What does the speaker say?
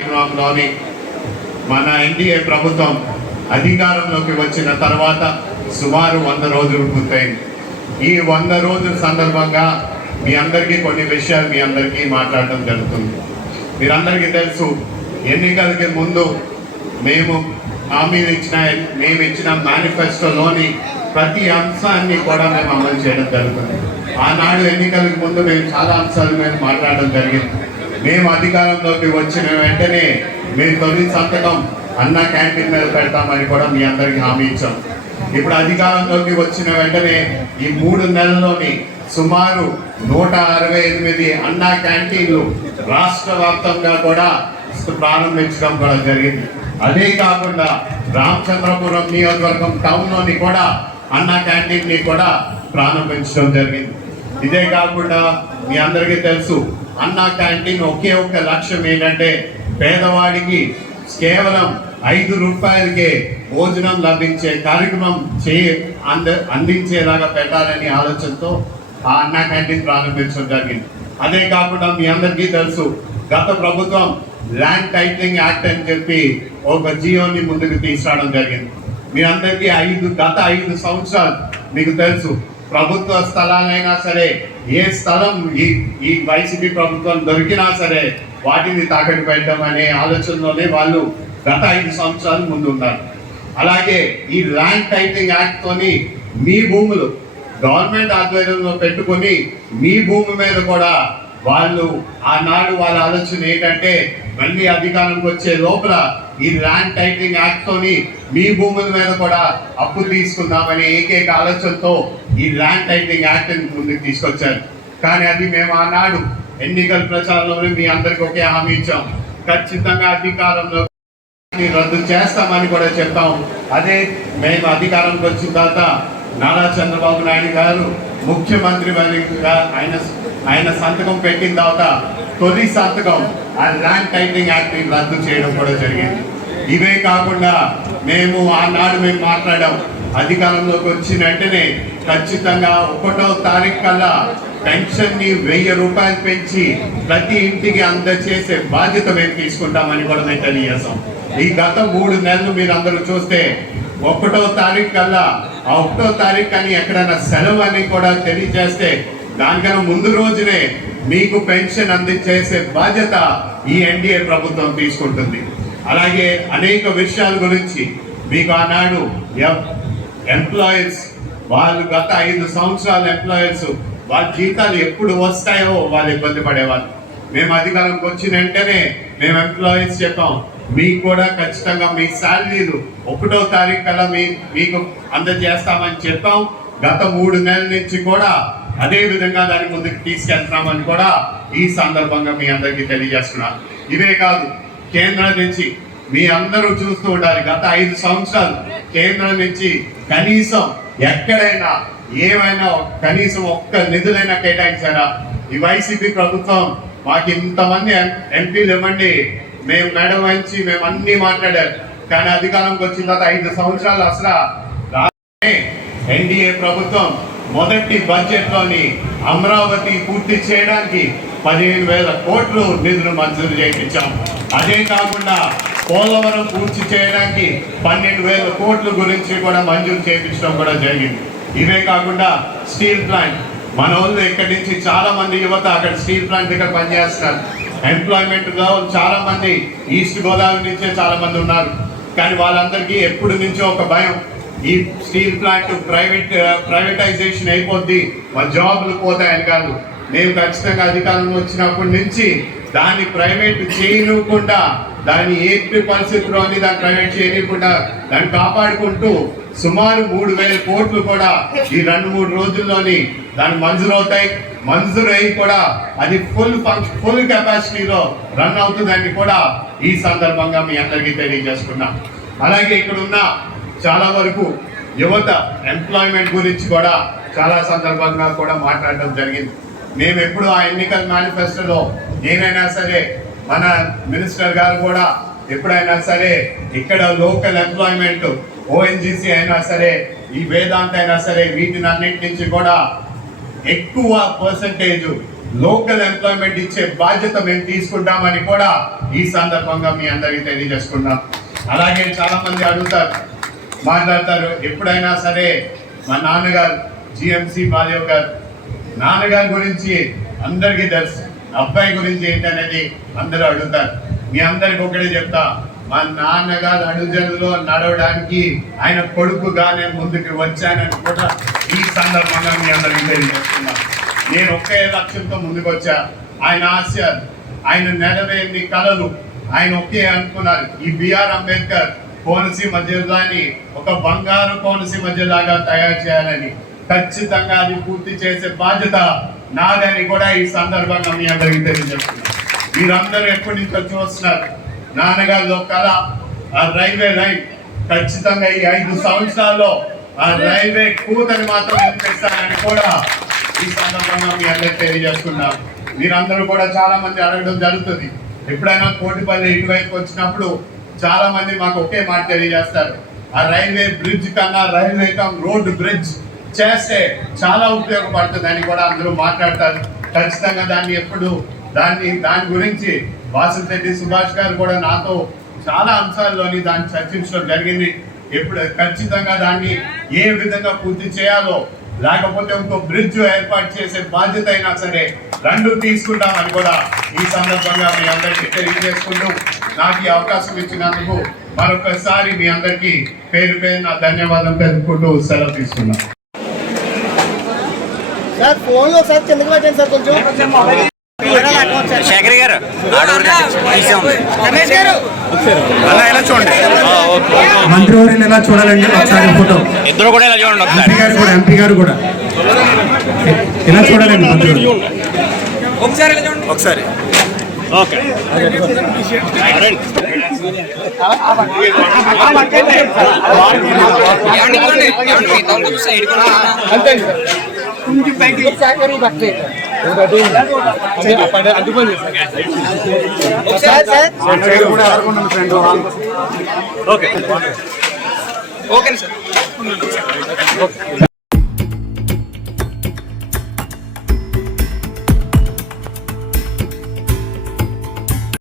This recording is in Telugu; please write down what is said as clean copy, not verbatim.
లోని మన ఎన్డీఏ ప్రభుత్వం అధికారంలోకి వచ్చిన తర్వాత సుమారు 100 రోజులు పూర్తయింది. ఈ 100 రోజుల సందర్భంగా మీ అందరికీ కొన్ని విషయాలు మీ అందరికీ మాట్లాడటం జరుగుతుంది. మీరందరికీ తెలుసు, ఎన్నికలకి ముందు మేము ఇచ్చిన మేనిఫెస్టోలోని ప్రతి అంశాన్ని కూడా మేము అమలు చేయడం జరుగుతుంది. ఆనాడు ఎన్నికలకు ముందు మేము చాలా అంశాల మీద మాట్లాడడం జరిగింది. మేము అధికారంలోకి వచ్చిన వెంటనే మేము తొలి సంతకం అన్న క్యాంటీన్ మీద పెడతామని కూడా మీ అందరికీ హామీ ఇచ్చాం. ఇప్పుడు అధికారంలోకి వచ్చిన వెంటనే ఈ 3 నెలల్లోని సుమారు 168 అన్నా క్యాంటీన్లు రాష్ట్ర వ్యాప్తంగా కూడా ప్రారంభించడం కూడా జరిగింది. అదే కాకుండా రామచంద్రపురం నియోజకవర్గం టౌన్లోని కూడా అన్నా క్యాంటీన్ని కూడా ప్రారంభించడం జరిగింది. ఇదే కాకుండా మీ అందరికీ తెలుసు, అన్నా క్యాంటీన్ ఒకే ఒక్క లక్ష్యం ఏంటంటే పేదవాడికి కేవలం 5 రూపాయలకే భోజనం లభించే కార్యక్రమం అందించేలాగా పెట్టాలని ఆలోచనతో ఆ అన్నా క్యాంటీన్ ప్రారంభించడం జరిగింది. అదే కాకుండా మీ అందరికీ తెలుసు, గత ప్రభుత్వం ల్యాండ్ టైటిలింగ్ యాక్ట్ అని చెప్పి ఒక జియోని ముందుకు తీసుకురావడం జరిగింది. మీ అందరికీ గత 5 సంవత్సరాలు మీకు తెలుసు, ప్రభుత్వ స్థలాలైనా సరే ఏ స్థలం ఈ వైసీపీ ప్రభుత్వం దొరికినా సరే వాటిని తాకట్టు పెట్టడం అనే ఆలోచనలోనే వాళ్ళు గత 5 సంవత్సరాలు ముందు ఉన్నారు. అలాగే ఈ ల్యాండ్ టైటిలింగ్ యాక్ట్ తోని మీ భూములు గవర్నమెంట్ ఆధ్వర్యంలో పెట్టుకొని మీ భూమి మీద కూడా వాళ్ళు ఆనాడు వాళ్ళ ఆలోచన ఏంటంటే మళ్ళీ అధికారంకి వచ్చే లోపల ఈ ల్యాండ్ టైటిలింగ్ యాక్ట్ తోని మీ భూముల మీద కూడా అప్పు తీసుకుందామనే ఏకైక ఆలోచనతో ఈ ల్యాండ్ టైటిలింగ్ యాక్ట్ ముందుకు తీసుకొచ్చారు. కానీ అది మేము ఆనాడు ఎన్నికల ప్రచారంలోనే మీ అందరికి ఒకే హామీ ఇచ్చాం, ఖచ్చితంగా అధికారంలో రద్దు చేస్తామని కూడా చెప్పాం. అదే మేము అధికారంకి వచ్చిన తర్వాత నారా చంద్రబాబు నాయుడు గారు ముఖ్యమంత్రి ఆయన సంతకం పెట్టిన తర్వాత తొలి సంతకం ఆ ల్యాండ్ టైటిలింగ్ యాక్ట్ రద్దు చేయడం కూడా జరిగింది. ఇవే కాకుండా మేము ఆనాడు మాట్లాడాం, అధికారంలోకి వచ్చిన వెంటనే ఖచ్చితంగా 1వ తారీఖు కల్లా పెన్షన్ని 1000 రూపాయలు పెంచి ప్రతి ఇంటికి అందజేసే బాధ్యత మేము తీసుకుంటామని కూడా మేము తెలియజేసాం. ఈ గత 3 నెలలు మీరు అందరూ చూస్తే 1వ తారీఖు కల్లా ఆ 1వ తారీఖు అని ఎక్కడైనా సెలవు అని కూడా తెలియజేస్తే దానికన్నా ముందు రోజునే మీకు పెన్షన్ అందించేసే బాధ్యత ఈ ఎన్డీఏ ప్రభుత్వం తీసుకుంటుంది. అలాగే అనేక విషయాల గురించి మీకు ఆనాడు ఎంప్లాయీస్ వాళ్ళు గత 5 సంవత్సరాల ఎంప్లాయీస్ వాళ్ళ జీతాలు ఎప్పుడు వస్తాయో వాళ్ళు ఇబ్బంది పడేవాళ్ళు. మేము అధికారంకి వచ్చిన వెంటనే మేము ఎంప్లాయీస్ చెప్పాం, మీకు కూడా ఖచ్చితంగా మీ శాలరీలు 1వ తారీఖు కల్లా మీకు అందజేస్తామని చెప్పాం. గత 3 నెలల నుంచి కూడా అదే విధంగా దాని ముందుకు తీసుకెళ్తున్నామని కూడా ఈ సందర్భంగా మీ అందరికీ తెలియజేస్తున్నారు. ఇవే కాదు, కేంద్రం నుంచి మీ అందరూ చూస్తూ ఉండాలి, గత 5 సంవత్సరాలు కేంద్రం నుంచి కనీసం ఎక్కడైనా ఏమైనా కనీసం ఒక్క నిధులైనా కేటాయించారా? ఈ వైసీపీ ప్రభుత్వం మాకు ఇంతమంది ఎంపీలు ఇవ్వండి, మేము మెడ వంచి మేము అన్ని మాట్లాడారు. కానీ అధికారంకి వచ్చిన తర్వాత 5 సంవత్సరాలు అసలు ఎన్డీఏ ప్రభుత్వం మొదటి బడ్జెట్లోని అమరావతి పూర్తి చేయడానికి 15,000 కోట్లు నిధులు మంజూరు చేయించాం. అదే కాకుండా పోలవరం పూర్తి చేయడానికి 12,000 కోట్ల గురించి కూడా మంజూరు చేయించడం కూడా జరిగింది. ఇవే కాకుండా స్టీల్ ప్లాంట్, మన వాళ్ళు ఇక్కడి నుంచి చాలా మంది యువత అక్కడ స్టీల్ ప్లాంట్ దగ్గర పనిచేస్తున్నారు. ఎంప్లాయ్మెంట్లో చాలా మంది ఈస్ట్ గోదావరి నుంచే చాలా మంది ఉన్నారు. కానీ వాళ్ళందరికీ ఎప్పటి నుంచో ఒక భయం, ఈ స్టీల్ ప్లాంట్ ప్రైవేటైజేషన్ అయిపోద్ది, మా జాబ్లు పోతాయని కాదు. మేము ఖచ్చితంగా అధికారంలో వచ్చినప్పటి నుంచి దాన్ని ప్రైవేట్ చేయకుండా, దాన్ని ఎట్టి పరిస్థితుల్లోని దాన్ని ప్రైవేట్ చేయకుండా దాన్ని కాపాడుకుంటూ సుమారు 3,000 కోట్లు కూడా ఈ 2-3 రోజుల్లోని దాన్ని మంజూరవుతాయి. మంజూరై కూడా అది ఫుల్ కెపాసిటీలో రన్ అవుతుందని కూడా ఈ సందర్భంగా మీ అందరికీ తెలియజేసుకున్నాం. అలాగే ఇక్కడ ఉన్న చాలా వరకు యువత ఎంప్లాయ్మెంట్ గురించి కూడా చాలా సందర్భంగా కూడా మాట్లాడడం జరిగింది. మేము ఎప్పుడు ఆ ఎన్నికల మేనిఫెస్టోలో నేనైనా సరే మన మినిస్టర్ గారు కూడా ఎప్పుడైనా సరే ఇక్కడ లోకల్ ఎంప్లాయ్మెంట్ ఓఎన్జీసీ అయినా సరే ఈ వేదాంత అయినా సరే వీటిని అన్నింటి నుంచి కూడా ఎక్కువ పర్సంటేజ్ లోకల్ ఎంప్లాయ్మెంట్ ఇచ్చే బాధ్యత మేము తీసుకుంటామని కూడా ఈ సందర్భంగా మీ అందరికీ తెలియజేసుకున్నాం. అలాగే చాలా మంది అడుగుతారు, మాట్లాడతారు, ఎప్పుడైనా సరే మా నాన్నగారు జిఎంసి బాలయ్య గారు, నాన్నగారి గురించి అందరికీ తెలుసు, అబ్బాయి గురించి ఏంటనేది అందరూ అడుగుతారు. మీ అందరికి ఒకటే చెప్తా, మా నాన్నగారు అడుగుజనులో నడవడానికి ఆయన కొడుకుగా నేను ముందుకు వచ్చానని కూడా ఈ సందర్భంగా మీ అందరికీ తెలియజేస్తున్నా. నేను ఒకే లక్ష్యంతో ముందుకు వచ్చా. ఆయన ఆశయాలు, ఆయన నెరవేరిన కళలు ఆయన ఒకే అనుకున్నారు. ఈ బిఆర్ అంబేద్కర్ కోనసీమ జిల్లాని ఒక బంగారు కోనసీమ జిల్లాగా తయారు చేయాలని, ఖచ్చితంగా అది పూర్తి చేసే బాధ్యత నాదని కూడా ఈ సందర్భంగా మీ అందరికీ తెలియజేస్తున్నారు. మీరందరూ ఎప్పటి నుంచో చూస్తున్నారు నాన్నగారిలో కళ, ఆ రైల్వే లైన్. ఖచ్చితంగా ఈ 5 సంవత్సరాల్లో ఆ రైల్వే కూతని మాత్రం నిర్మిస్తానని కూడా ఈ సందర్భంగా మీ అందరికి తెలియజేస్తున్నారు. మీరందరూ కూడా చాలా మంది అడగడం జరుగుతుంది. ఎప్పుడైనా కోటిపల్లి ఇటువైపు వచ్చినప్పుడు చాలా మంది మాకు ఒకే మాట తెలియజేస్తారు, ఆ రైల్వే బ్రిడ్జ్ కన్నా రైల్వే కమ్ రోడ్ బ్రిడ్జ్ చేస్తే చాలా ఉపయోగపడుతుంది అని కూడా అందరూ మాట్లాడతారు. ఖచ్చితంగా దాని గురించి వాసంశెట్టి సుభాష్ గారు కూడా నాతో చాలా అంశాల్లోని దాన్ని చర్చించడం జరిగింది. ఖచ్చితంగా దాన్ని ఏ విధంగా పూర్తి చేయాలో, లేకపోతే ఇంకో బ్రిడ్జ్ ఏర్పాటు చేసే బాధ్యత అయినా సరే రెండు తీసుకుంటామని కూడా ఈ సందర్భంగా మీ అందరికీ తెలియజేసుకుంటూ, నాకు ఈ అవకాశం ఇచ్చినందుకు మరొకసారి మీ అందరికీ పేరు పేరున ధన్యవాదం తెలుపుకుంటూ సెలవు తీసుకున్నాం. సార్ ఫోన్లో సార్ కిందకి పెట్టండి సార్ కొంచెం. శేఖర్ గారు ఎలా చూడండి, మంత్రివర్యులు ఎలా చూడాలండి ఒకసారి ఫోటో. ఇద్దరు కూడా ఇలా చూడండి ఎంపీ గారు కూడా ఎలా చూడాలండి మంత్రివర్యులు ఒకసారి. Okay okay sir.